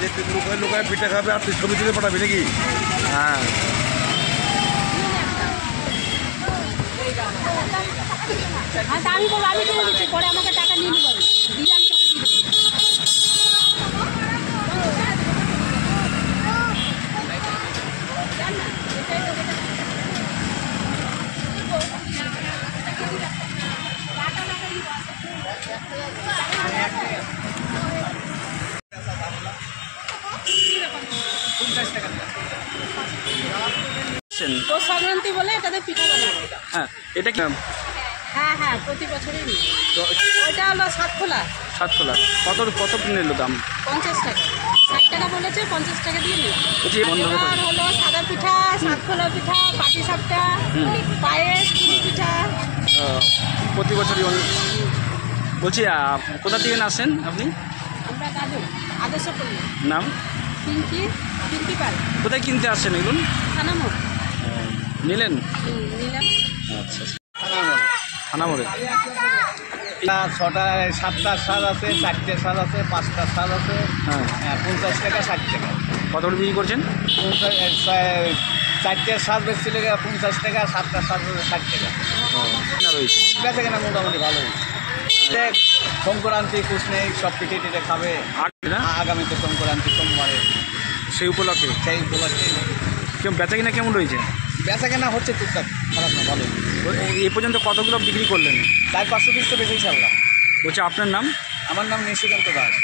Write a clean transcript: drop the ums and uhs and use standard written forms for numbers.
যে লোকায় লোকায় পিঠা খাবে আর তুই ছবি তুলে পাঠাবি নাকি? হ্যাঁ আমি বলবো আমি কিনে দিচ্ছি, পরে আমাকে টাকা নিয়ে নিবো, দিয়ে আমি তোকে দিয়ে দেবো। তো সংক্রান্তি বলে এটাতে পিঠা বানাবো। হ্যাঁ এটা কি হ্যাঁ হ্যাঁ, প্রতি বছরই নিই। তো ওটা হলো সাতখোলা, সাতখোলা কত কত নিল দাম? 50 টাকা। 60 টাকা বলেছে, 50 টাকা দিয়ে নিই। বলছি বন্ধ করে আর হলো সাদা পিঠা, সাতখোলা পিঠা, পাটি সাপটা, পায়েস, পুরি পিঠা। প্রতি বছরই বলছি কোথা থেকে আসেন আপনি? আমরা গাজর আদর্শ করলাম নাম পিঙ্কি, পিঙ্কি পাল, কোথায় কিনতে আসছেন এগুলো? থানামোড়। নিলেন? নিলাম। আচ্ছা থানা মোড়ে। ছটা 7টা সাজ আছে, 4টে সাজ আছে, 5টা সাজ আছে। হ্যাঁ 50 টাকা 60 টাকা। কত করে বিক্রি করছেন? 4টে সাজ বেশি লেগে 50 টাকা, 7টা সাজ 60 টাকা। না রয়েছে বেঁচে কেনা মোটামুটি ভালো। সংক্রান্তি কুশনে সব পিঠে টিঠে খাবে। না আগামীতে সংক্রান্তি সোমবারে, সেই উপলক্ষে সেই উপলক্ষে বেচা কিনা কেমন রয়েছে? বেচা কেনা হচ্ছে টুকটাক, খারাপ না, ভালো। এ পর্যন্ত কতগুলো বিক্রি করলেন? 400-500 পিস তো বেশি ছাড়লাম। বলছি আপনার নাম? আমার নাম নিশিকান্ত দাস।